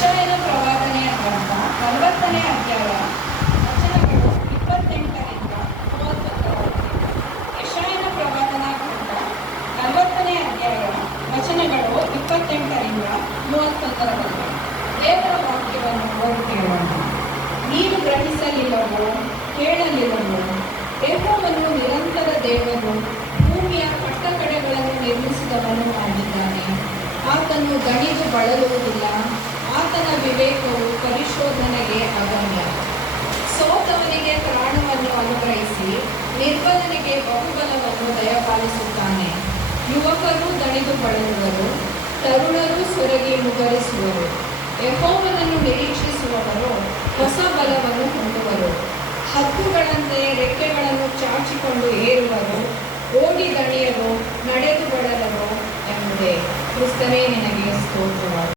ಯೆಶಾಯನ ಪ್ರವಾದನೆಯ ಗ್ರಂಥ 40ನೇ ಅಧ್ಯಾಯ ವಚನಗಳು 28ರಿಂದ 31. ಯೆಶಾಯನ ಪ್ರವಾದನಾ ಗ್ರಂಥ 40ನೇ ಅಧ್ಯಾಯ ವಚನಗಳು 28ರಿಂದ 31. ದೇವರ ವಾಕ್ಯವನ್ನು ಓದಿ ಕೇಳೋಣ. ನೀನು ಗ್ರಹಿಸಲಿಲ್ಲವೋ, ಕೇಳಲಿಲ್ಲವೋ? ಯೆಹೋವನು ನಿರಂತರ ದೇವರು, ಭೂಮಿಯ ಕಟ್ಟಕಡೆಗಳನ್ನು ನಿರ್ಮಿಸಿದವನು ಆಗಿದ್ದಾನೆ. ಆತನು ದಣಿದು ಬಳಲುವುದಿಲ್ಲ, ಆತನ ವಿವೇಕವು ಪರಿಶೋಧನೆಗೆ ಅಗಮ್ಯ. ಸೋತವನಿಗೆ ಪ್ರಾಣವನ್ನು ಅನುಗ್ರಹಿಸಿ ನಿರ್ಬಲನಿಗೆ ಬಹುಬಲವನ್ನು ದಯಪಾಲಿಸುತ್ತಾನೆ. ಯುವಕರು ದಣಿದು ಬಳಲುವರು, ತರುಣರು ಸೊರಗಿ ಮುಗರಿಸುವರು. ಯೆಹೋವನನ್ನು ನಿರೀಕ್ಷಿಸುವವರು ಹೊಸ ಬಲವನ್ನು ಹೊಂದುವರು. ಹದ್ದುಗಳಂತೆ ರೆಕ್ಕೆಗಳನ್ನು ಚಾಚಿಕೊಂಡು ಏರುವರು, ಓಡಿ ದಣಿಯರು, ನಡೆದು ಬಳಲರು ಎಂಬುದೇ. ಕ್ರಿಸ್ತನೇ ನಿನಗೆ ಸ್ತೋತ್ರ.